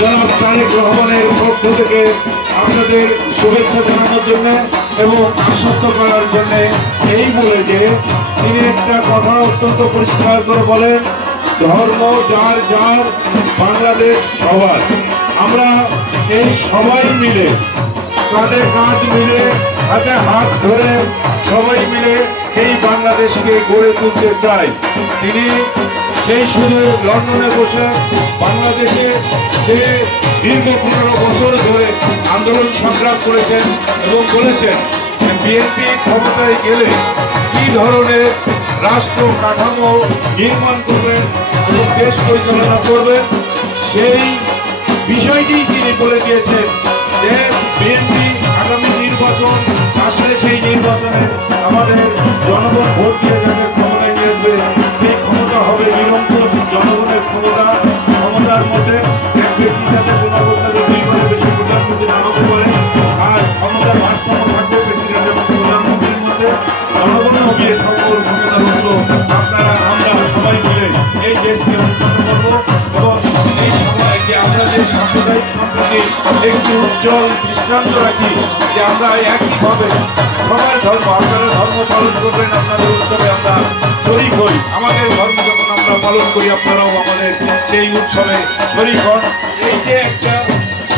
জনাব তারেক রহমানের পক্ষ থেকে আপনাদের শুভেচ্ছা জানানোর জন্য এবং আশ্বস্ত করার জন্য এই বলে যে তিনি একটা কথা অত্যন্ত পরিষ্কার করে বলেন, ধর্ম যার যার, বাংলাদেশ সবার। আমরা এই সবাই মিলে কাঁধে কাঁধ মিলে হাতে হাত ধরে সবাই মিলে এই বাংলাদেশকে গড়ে তুলতে চাই। তিনি সেই শুধু লন্ডনে বসে বাংলাদেশে যে দীর্ঘ 15 বছর ধরে আন্দোলন সংগ্রাম করেছেন এবং বলেছেন বিএনপি ক্ষমতায় গেলে কি ধরনের রাষ্ট্র কাঠামো নির্মাণ করবেন এবং দেশ পরিচালনা করবেন, সেই বিষয়টি তিনি বলে দিয়েছেন যে বিএনপি আগামী নির্বাচন আসলে সেই নির্বাচনে আমাদের জনগণ ভোট দিয়ে যাকে ক্ষমতায় নিয়ে আসবে, সেই ক্ষমতা হবে নিরঙ্কুশ জনগণের ক্ষমতা। ক্ষমতার মধ্যে এক ব্যক্তি যাতে কোনো অবস্থাতে দুইবারের বেশি প্রধানমন্ত্রী না হতে পারে, আর ক্ষমতার ভারসাম্য থাকবে প্রেসিডেন্ট এবং প্রধানমন্ত্রীর মধ্যে। জনগণও গিয়ে সকল ক্ষমতা হলো আপনারা আমরা সবাই মিলে এই দেশকে উন্নত করবো এবং এই সময় যে আমরা যে সাম্প্রদায়িক সম্পর্কে একটি উজ্জ্বল দৃষ্টান্ত রাখি যে আমরা একইভাবে সবার ধর্ম, আপনারা ধর্ম পালন করবেন, আপনাদের উৎসবে আমরা শরীক হই। আমাদের ধর্ম যখন আমরা পালন করি আপনারাও আমাদের সেই উৎসবে শরীক হন। এই যে একটা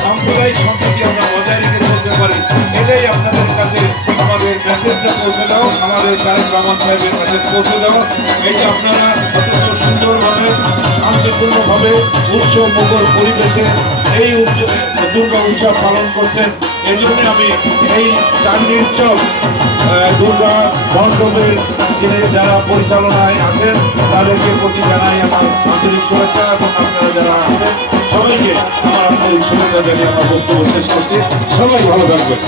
সাম্প্রদায়িক সম্প্রীতি আমরা বজায় রেখে চলতে পারি, এটাই আপনাদের কাছে আমাদের মেসেজটা পৌঁছে দাও, আমাদের তারেক রহমান সাহেবের মেসেজ পৌঁছে দাও। এই যে আপনারা অত্যন্ত সুন্দরভাবে শান্তিপূর্ণভাবে উৎসব মুখর পরিবেশে এই দুর্গা উৎসব পালন করছেন, এই জন্য আমি এই চাঁদনীর চক দুর্গা মণ্ডপের যারা পরিচালনায় আছেন তাদেরকে প্রতি জানাই আমার আন্তরিক শুভেচ্ছা এবং আপনারা যারা আছেন সবাইকে আমার আন্তরিক শুভেচ্ছা জানিয়ে আমার বক্তব্য শেষ করছি। সবাই ভালো থাকবেন।